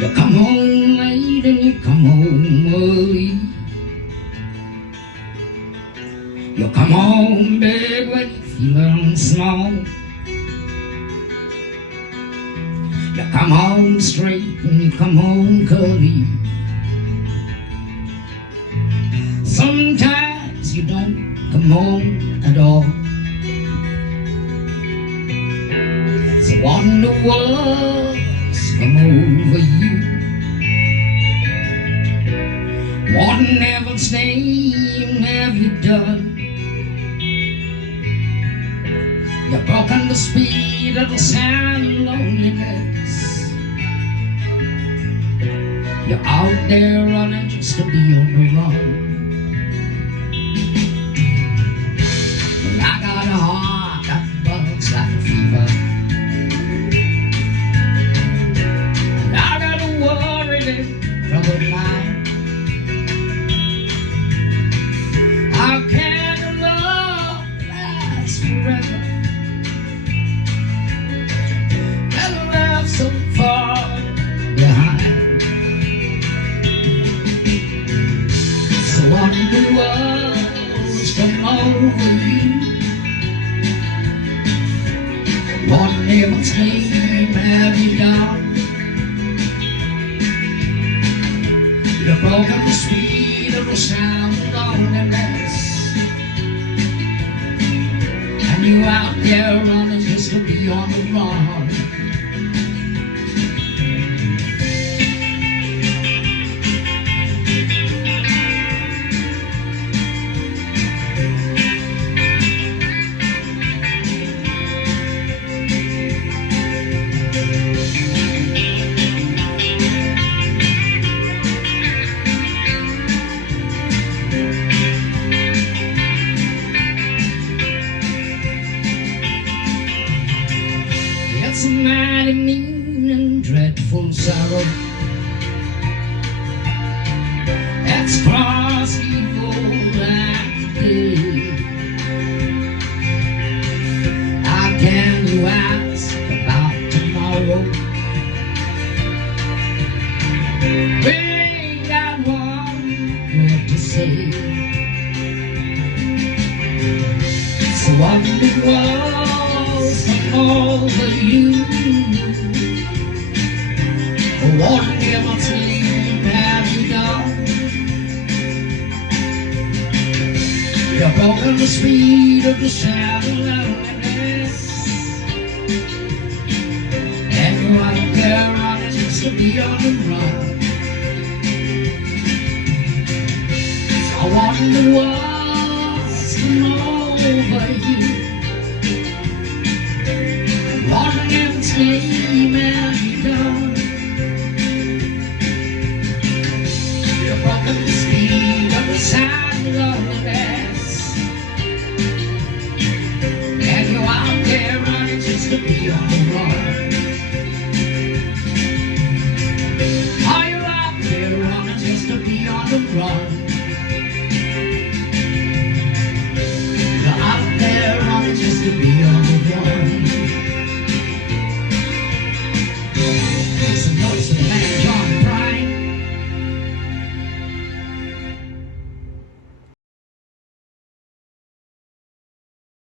You come home late and you come home early. You come home big when you're feeling small. You come home straight and you come home curly. Sometimes you don't come home at all. So what in the world's come over you? What in heaven's name have you done? You've broken the speed of the sound of loneliness. You're out there running just to be on the run. Well, I got a heart that bugs like a fever, and I got a worried and troubled mind. How can a love last forever? And left so far behind. So what in the world's come over you? What in heaven's name have you done? You've broken the speed of the sound of loneliness, and you out there running just to be on the run. It's a mighty mean and dreadful sorrow that's crossed evil like day. How can you ask about tomorrow? We ain't got one word to say. So what in the world's come over you? What in heaven's name have you done? You've broken the speed of the sound of loneliness, and you're out there running just to be on the run. So what in the world's come over you?